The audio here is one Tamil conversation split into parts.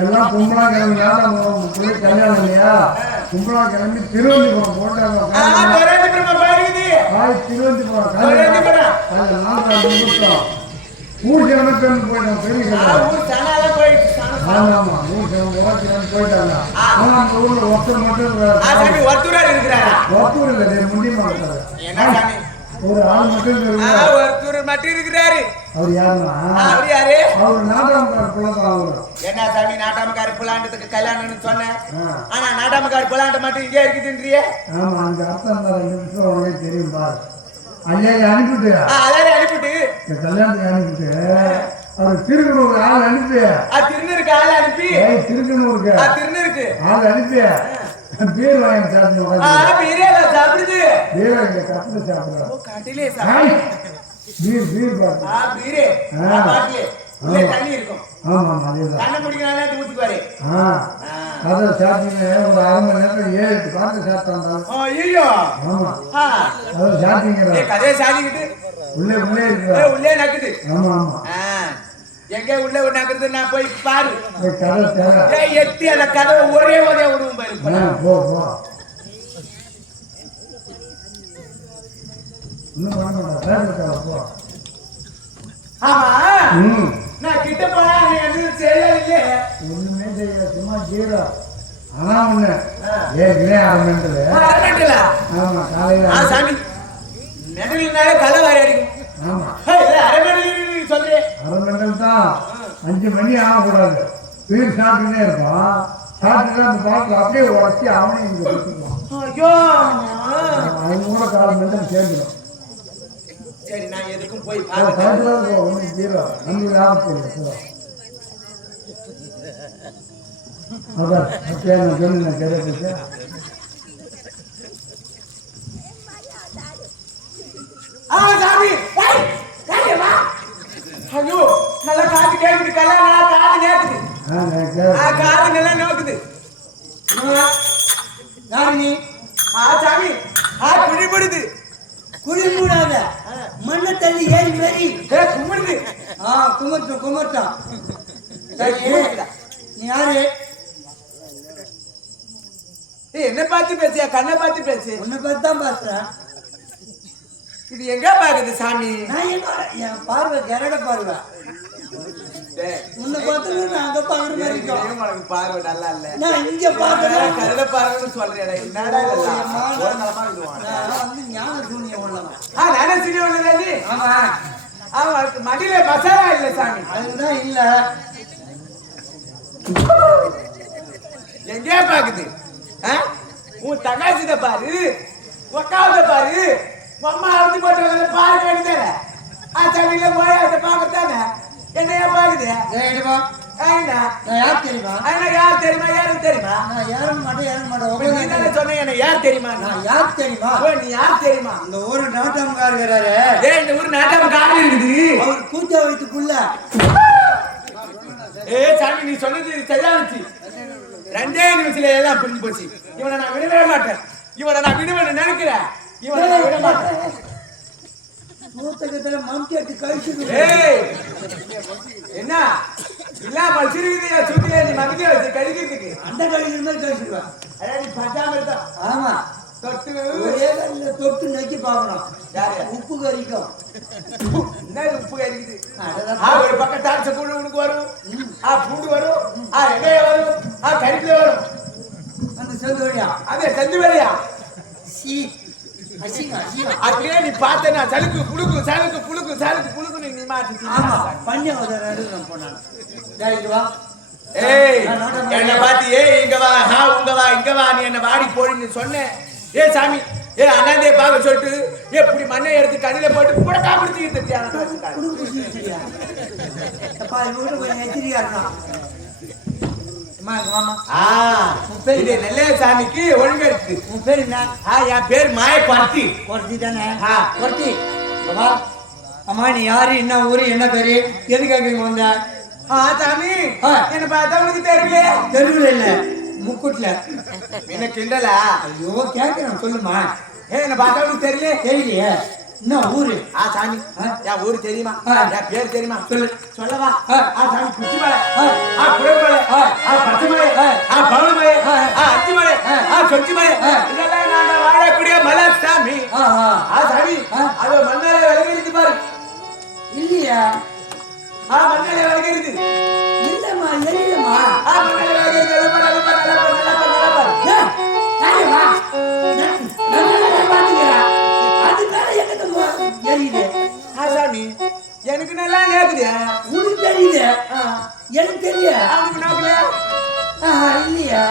எல்லாம் கும்பலா கிளம்பி கல்யாணம் இல்லையா கும்பலா கிளம்பி திருவந்திபுரம் போட்டாங்க ஊர் கிழமைக்கு போயிட்டோம் பெரிய ஆமா ஊர் கிழமை போயிட்டாங்க ஆனா அந்த ஊர்ல ஒருத்தர் மட்டும் ஒருத்தர் இல்லை முண்டியமா இருக்காரு ஒரு ஆள் மட்டும் இருக்கிறாரு அவர் யாரு அவர் நாட்டாமக்கார புள்ள என்ன சாமி நாட்டாமக்கார புள்ளாண்டதுக்கு கல்யாணம்னு சொன்னேன் ஆனா நாட்டாமக்கார புள்ளாண்ட மட்டும் இங்கே இருக்குதுன்றியே ஆமா அந்த அர்த்தம் 2 நிமிஷம் உனக்கு தெரியும் பாரு ஐயா அனுப்பிட்டு கல்யாணத்துக்கு அனுப்பிட்டு அவர் திருக்கனூர் ஆள் அனுப்பி திருநூருக்கு ஆள் அனுப்பி திருநூருக்கு ஆள் அனுப்பி பீர் வாங்கி சாப்பிடுது தண்ணி இருக்கும் அதை சாப்பிட்டீங்க ஒரு 1/2 மணி நேரம் 7 பாட்டு சாப்பிட்டாங்க உள்ளே உள்ளே நக்குது ஆமா ஆமா எங்க உள்ள நக்குறது நான் போய் பாரு எத்தி அந்த கதவை ஒரே விடுவோம் பாரு ஆமா நான் கிட்ட போனா எதுவும் செய்யலையே ஒண்ணுமே செய்ய சும்மா ஜீரோ ஆனா ஒண்ணு அரமெண்டல ஆமா காலையில சாமி நெடலினாலே கலை வாரி அடிக்கும் ஆமா அரமெண்டல் சொல்றேன் அரமெண்டல் தான் 5 மணி ஆகக்கூடாது பீர் சாப்பிட்டுனே இருப்பான் சாப்பிட்டு அந்த பாட்டில் அப்படியே உடச்சி அவனையும் இங்க கொடுத்துருவான் ஐயோ அது கூட கால் மெண்டல் சேர்ந்துடும் சரி நான் எதுக்கும் போய் ஒன்னும் ஜீரோ நம்ம லாபத்தில் அதான் சொன்ன கிடையாது ஐயோ நல்லா காத்து கேக்குது கல்யாணம் காது கேக்குது காது நல்லா நோக்குது யாரு சாமி குழிபடுது குழிபூடாத மண்ணை தள்ளி ஏறி மாரி கும்பிடுது குமர்த்தம் நீ யாரு என்ன பார்த்து பேசியா கண்ணை பார்த்து பேசு உன்னை பார்த்து தான் பாக்குறேன் இது எங்க பாக்குது சாமி நான் என் பார்வை கரட பார்வை உன்னை பார்த்து நான் அங்க பாக்குற மாதிரி இருக்கும் பார்வை நல்லா இல்ல நான் இங்க பாக்குறேன் கரட பார்வைன்னு சொல்றேன் என்னடா வந்து ஞான சூனியம் உள்ளவன் ஞான சூனியம் உள்ளதாண்டி ஆமா அவனுக்கு மடியில மசாலா இல்ல சாமி அதுதான் இல்ல எங்கே பாக்குது உன் தகாசித பாரு உக்காவத பாரு அம்மா அழுத்தி போட்டு பார்க்க வேண்டியதானே சாமியில போய் அதை பார்க்கத்தானே என்னையா பாக்குது யார் தெரியுமா யாருக்கு தெரியுமா நான் யாரும் மாட்டேன் சொன்னேன் என்ன யார் தெரியுமா நான் யார் தெரியுமா நீ யார் தெரியுமா இந்த ஊரு நாட்டாமக்காரர் இருக்கிறாரு இந்த ஊரு நாட்டாமக்காரர் இருக்குது அவர் கூச்சா வயிற்றுக்குள்ள சாமி நீ சொன்னது சரியானுச்சு 2 நிமிஷத்துல எல்லாம் புரிஞ்சு போச்சு இவனை நான் விடவே மாட்டேன் இவனை நான் விடுவேன்னு நினைக்கிறேன் இவனை நான் விட மாட்டேன் மூத்தகத்துல மம்கேட்டு கழிச்சு என்ன இல்லாம சிறுகிறியா சுத்தியா நீ மம்கே வச்சு கழிக்கிறதுக்கு அந்த கழிக்கிற மாதிரி கழிச்சுடுவேன் நீ பஜாம இருந்தா ஆமா ஒரே தொட்டு நக்கி பார்க்கணும். உப்பு கறிக்கும். என்ன உப்பு கறிக்குது? ஒரு பக்கம் தாழ்ச்ச பூண்டு உனக்கு வரும், பூண்டு வரும், வெங்காயம் வரும், கறிப்பில வரும். அந்த செந்து வழியா? அதே செந்து வழியா? அப்படியே நீ பார்த்தேன்னா சலுக்கு புழுக்கு சலுக்கு புழுக்கு சலுக்கு புழுக்கு நீ மாட்டி. ஆமா, பஞ்சம் போனான். ஏய், என்ன பாத்தி? ஏய், இங்க வா, உங்க வா, இங்க வா, நீ என்ன வாடி போடின்னு சொன்னேன். ஏ சாமி, ஏ அண்ணாந்தே பார்க்க சொல்லிட்டு எப்படி மண்ணை எடுத்து கண்ணில போட்டு கூட காப்பிடுத்திக்கிட்டு நெல்லைய சாமிக்கு ஒழுங்கு இருக்கு. உன் பேர் என்ன? என் பேர் மாய குறத்தி. குறத்தி தானே? குறத்தி. அம்மா, நீ யாரு, என்ன ஊரு, என்ன பேரு, எதுக்காக இங்க வந்த? சாமி, என்ன பார்த்தா உனக்கு தெரியல? தெருவுல இல்ல, முக்குட்ல. என்ன கிண்டலா? ஐயோ, கேட்கிறேன், சொல்லுமா. என்ன பார்த்தா உனக்கு தெரியல? தெரியலையே. என்ன ஊரு? சாமி, என் ஊரு தெரியுமா? என் பேர் தெரியுமா? சொல்லு. சொல்லவா? சாமி, குச்சிமலை, குடமலை, பச்சைமலை, பவளமலை, அத்திமலை, சொச்சிமலை, இதெல்லாம் நாங்க வாழக்கூடிய மலை சாமி. சாமி, அது மண்ணால விலகி இருக்கு பாரு. இல்லையா? மண்ணால விலகி இருக்கு. இல்லம்மா, எரியம்மா. மண்ணால விலகி இருக்கு. எனக்கு நல்லா நேக்குது. உனக்கு தெரியுது, எனக்கு தெரிய. அவனுக்கு நோக்கலையா? இல்லையா?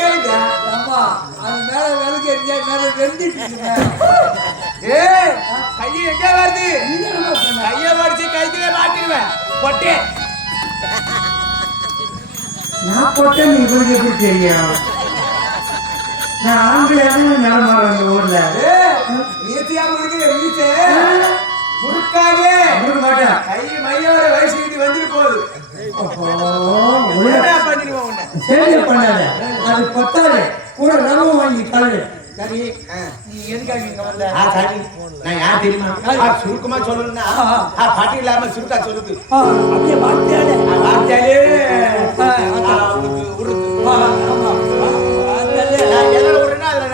கேக்குது. ஆமா, அது மேல விளக்கு எரிஞ்சா மேல வெந்துட்டு. கையை எங்க வருது? கைய வடிச்சு கைத்திலே மாட்டிடுவேன். பொட்டே நான் போட்டேன். இவனுக்கு எப்படி தெரியும்? நான் ஆண்கள் எதுவும் நடமாடுறேன் ஊர்ல. நீத்தியா முழுக்க வீட்டு முறுக்காதே. முறுக்க மாட்டேன். கை மையோட வயசுக்கு வந்துட்டு போகுது. பண்ணிடுவோம் உன்னை. சரி பண்ணாத, அது பத்தாது. கூட ரகம் வாங்கி தள்ளு. சரி, நீ எதுக்காக இங்க வந்த? நான் யார் தெரியுமா? சுருக்கமா சொல்லணும்னா பாட்டி இல்லாம சுருக்கா சொல்லுது. அப்படியே வார்த்தையாலே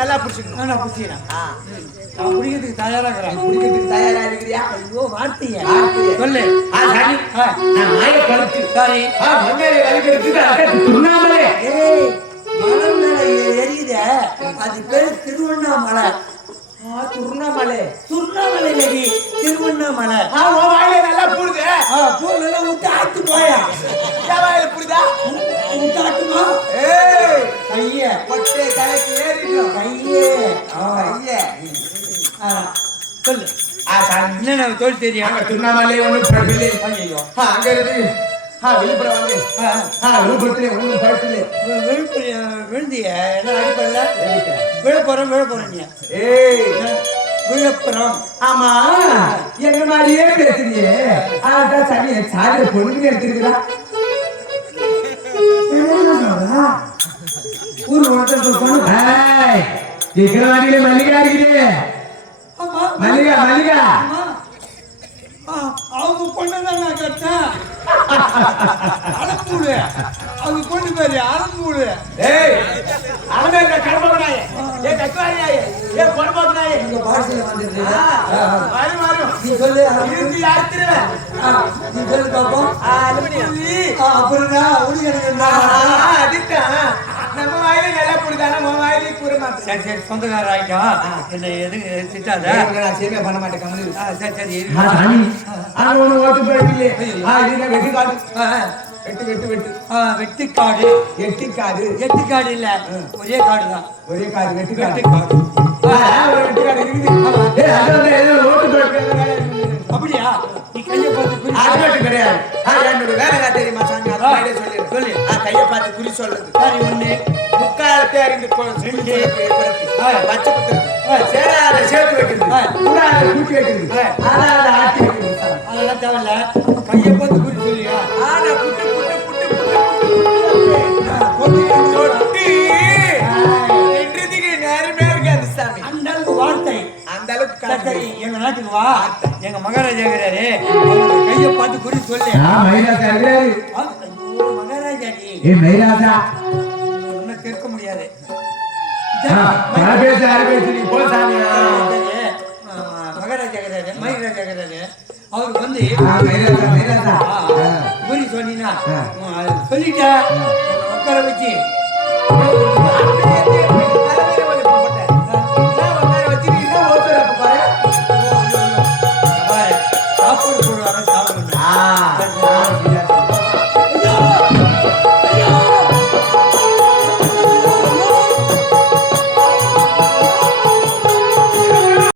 நல்லா பிடிச்சிக்கணும். நான் பிடிச்சிக்கிறேன். நான் குடிக்கிறதுக்கு தயாராகிறேன். குடிக்கிறதுக்கு தயாரா இருக்கிறியா? ஐயோ, வார்த்தையா சொல்லு. நான் மாய கருத்து. சரி, மண்ணேரி வலிக்கிறதுக்கு துண்ணாமலே. மலை மேல எரியுத, அது பேரு திருவண்ணாமலை. திருவண்ணாமலை? திருவண்ணாமலை நடி, திருவண்ணாமலை. வாயில நல்லா பூடுது. பூ நல்லா விட்டு ஆட்டு போயா. வாயில பூடுதா? விட்டு ஆட்டுமா? கைய பொட்டே தலைக்கு ஏறிடும். கையே சொல்லு. என்ன தோல் தெரியும்? திருவண்ணாமலை ஒண்ணு பழப்பில்லை. ஐயோ, அங்க இருக்கு. விழுப்புரம் வந்து விழுப்புரத்துல ஒண்ணு பழப்பில்லை. விழுந்திய என்ன அடிப்படல? விழப்போறேன் நீ. விழுப்புரம். ஆமா, எங்க மாதிரியே பேசுறியே. சரி, சாரி பொண்ணுன்னு எடுத்துருக்குறா. ஊர் விக்கிரவாண்டியில மல்லிகா இருக்குது. மல்லிகா அவங்க பொண்ணுதான் நான் கட்டேன். அலம்பூடு, அவங்க பொண்ணு பேரு அலம்பூடு. கடப்பாயே இங்க பாஷையில வந்துருக்கு. நீ சொல்லு. நீ சொல்லு பாப்போம். அப்புறம் நம்ம வாயில நல்லா புரிதானா? உன் வாயில கூற மாட்டேன். சரி சரி, சொந்தக்காரர் ஆயிட்டா என்ன எது திட்டாத. நான் சேமியா பண்ண மாட்டேன். சரி சரி, ஓட்டு போயிடல. வெட்டி காடு. வெட்டிக்காடு. எட்டிக்காடு இல்ல, ஒரே காடு தான். ஒரே காடு, வெட்டிக்காடு. அப்படியா? நீ கையை பார்த்து கிடையாது. என்னோட வேலை தெரியுமா சாமி? சொல்லு. கையை பார்த்து குறி சொல்றது. சரி, ஒண்ணு முக்காலத்தை அறிந்து பச்சை சேராத சேர்த்து வைக்கிறது, கூட்டி வைக்கிறது, அதெல்லாம் தேவையில்ல. கையை பார்த்து குறி சொல்லியா? புட்டு புட்டு புட்டு புட்டு சொட்டி நேரமே இருக்காது சாமி. அந்த அளவுக்கு வார்த்தை, அந்த அளவுக்கு. எங்க நாட்டுக்கு வா, எங்க மகாராஜா இருக்கிறாரு, அவங்க கையை பார்த்து குறி சொல்லு. மகாராஜா நீ ஒன்னும் கேட்க முடியாது. நான் பேச யாரு பேசி நீ போ சாமி. மகாராஜா மயிராஜா அவருக்கு வந்து குறி சொன்னீங்கன்னா சொல்லிட்டேன் உட்கார வச்சு